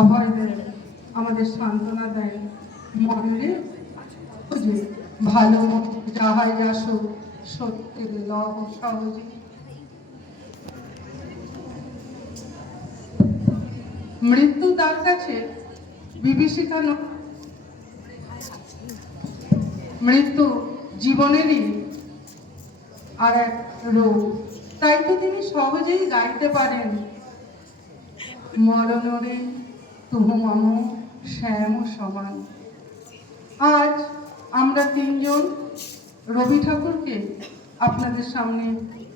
অভয় দেন, আমাদের সান্ত্বনা দেন। মনে যে ভালো যাহাই আসুক সত্যের লহ সহজে। মৃত্যু তার কাছে বিভীষিকা নয়, মৃত্যু জীবনেরই আর এক রোগ। তাই তো তিনি সহজেই গাইতে পারেন, মরণরে তুহু মম শ্যাম সমান। আজ আমরা তিনজন রবি ঠাকুরকে আপনাদের সামনে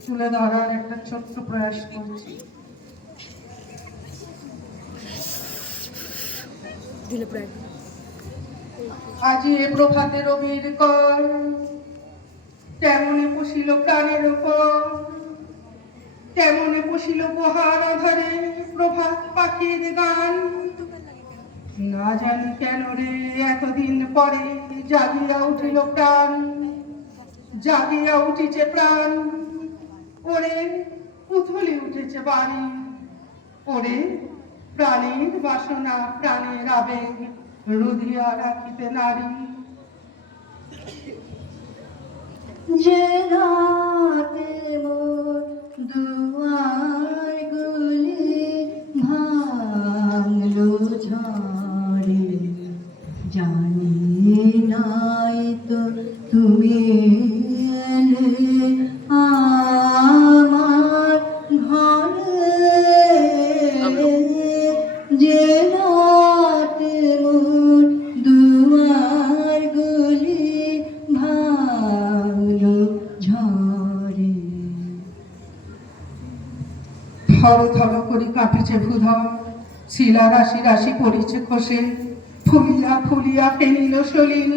তুলে ধরার একটা ছোট্ট প্রয়াস করছি। আজি এ প্রভাতে রবির কর, তেমনে পশিল প্রাণের উপর, তেমনে পশিল পোহার আধারে প্রভাত পাখির গান। না জানি কেন রে এতদিন পরে জাগিয়া উঠিল প্রাণ, জাগিয়া উঠিছে প্রাণ। ওরে উথলি উঠেছে বাড়ি, ওরে প্রাণের বাসনা প্রাণের আবেগ রুধিয়া রাখিতে নারী। যে রাতে মোর দুয়ার গুলি ভাঙলো ঝড়ে, জানি নাই তো তুমি এলে আমার ঘরে। যে রাতে মোর দুয়ার গুলি ভাঙলো ঝড়ে। থর থর করি কাঁপিছে ভূধর, শিলা রাশি রাশি পড়িছে খসে, ফুলিয়া ফুলিয়া ফেনিল সলিল,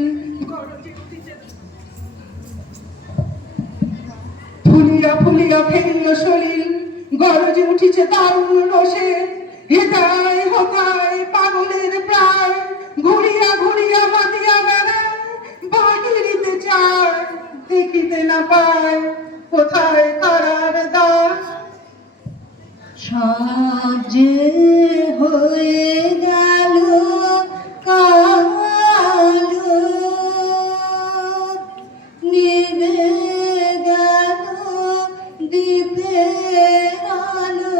ফুলিয়া ফুলিয়া ফেনিল সলিল, গরজে উঠিছে দারুণ রসে। হেতায় হতায় পাগলের প্রায়, ঘুরিয়া ঘুরিয়া মাতিয়া বেড়ায়, বাহিরিতে চায় দেখিতে না পায় কোথায় কারার দ্বার। সব যে হয়ে গেল কালো, নিভে গেল দ্বীপের আলো।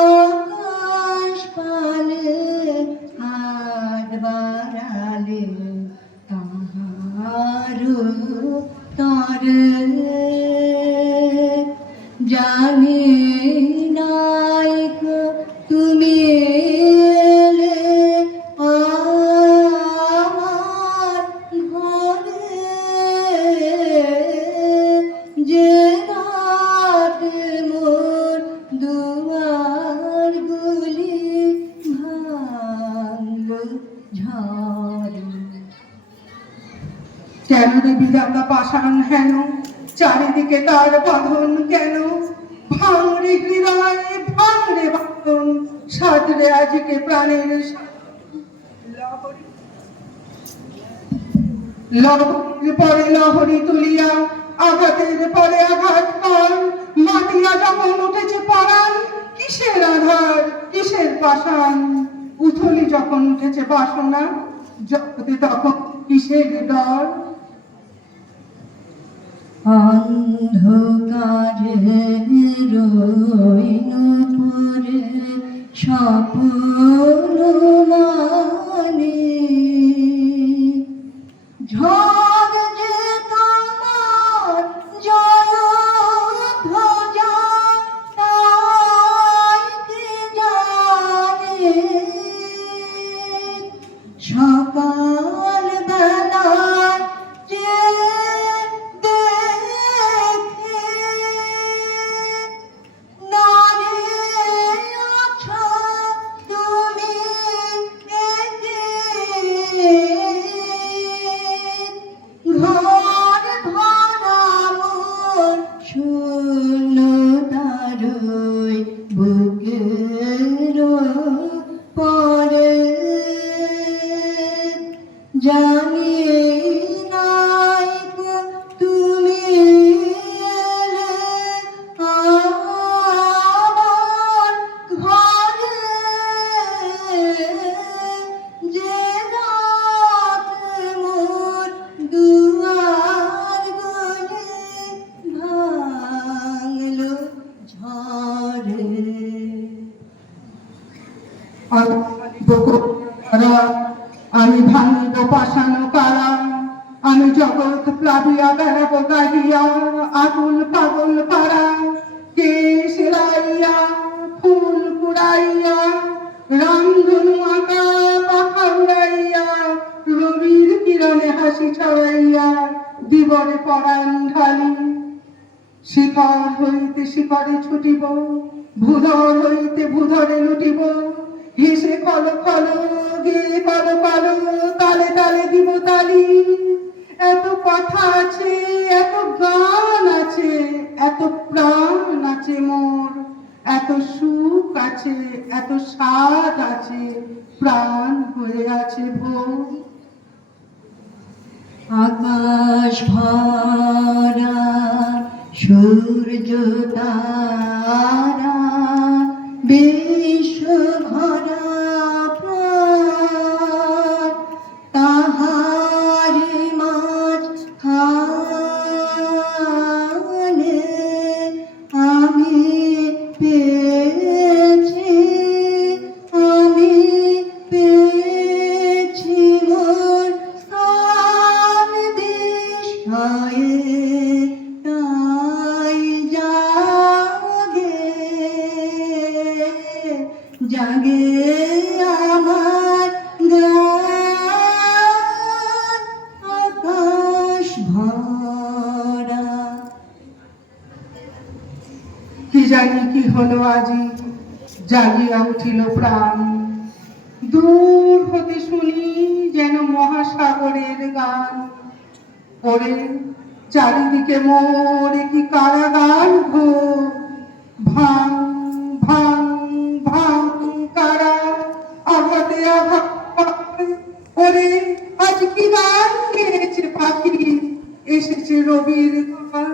আকাশ পানে হাত বাড়ালে তাহারও তরে, জানি নাই তুমি এলে আমার ঘরে। যে রাতে মোর দুয়ার গুলি ভাঙলো ঝড়ে। কেন রে বিধাতা পাষাণ হেন, চারিদিকে তার বাঁধন কেন? ভাঙরে হৃদয় ভাঙরে বাঁধন, সাজরে আজকে প্রাণের লহরীর পরে লহরী তুলিয়া, আঘাতের পরে আঘাত কর। মাতিয়া যখন উঠেছে পরাণ, কিসের আধার কিসের পাষাণ? উথলি যখন উঠেছে বাসনা, জগতে তখন কিসের ডর? অন্ধকারে রইল পরে স্বপ্ন মানে, ঝড় যে তোমার জয় ধ্বজা তাই কে জানে। সকাল বেলায় যে জানি নাই তুমি এলে আমার আমি ভাঙিব পাষাণ কারা, আমি জগৎ প্লাবিয়া বেড়াবো গাহিয়া আকুল পাগল পাড়া। কে সেলাইয়া ফুল কুড়াইয়া রামধনু আঁকা পাখা উড়াইয়া রবির কিরণে হাসি ছড়াইয়া দিবরে পরাণ ঢালি। শিখর হইতে শিখরে ছুটিব, ভূধর হইতে ভূধরে লুটিব, হেসে কল কল গে কল কল তালে তালে দিব তালি। এত কথা আছে, এত গান আছে, এত প্রাণ আছে মোর, এত সুখ আছে, এত স্বাদ আছে, প্রাণ হয়ে আছে ভোর। আকাশ ভরা সূর্য তারা বিশ্ব ভরা প্রাণ, তাহারি মাঝখানে আমি পেয়েছি, আমি পেয়েছি মোর স্থান দিশায়ে। তাই জাগে জাগে আমার গান, আকাশ ভরা। কি জানি কি হলো আজি, জাগিয়া উঠিল প্রাণ। দূর হতে শুনি যেন মহাসাগরের গান। ওরে চারিদিকে মোর কি কারাগার ঘোর, ভাঙ ভাঙ ভাঙ কারা আঘাতে আঘাত। ওরে আজ কি গান গেয়েছে পাখি, এসেছে রবির ঘর।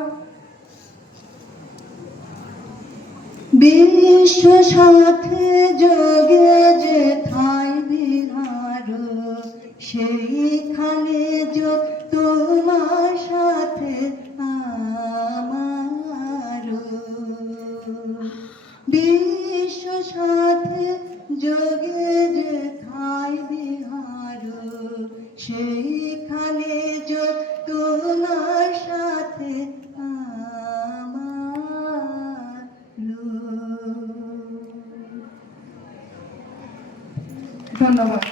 বিশ্ব সাথে যোগে যেথায় বিহার, সেইখানে যোগ তোমার সাথে আমার। বিশ্ব সাথে যোগে যেথায় বিহার, সেইখানে যোগ তোমার সাথে আমার। ধন্যবাদ।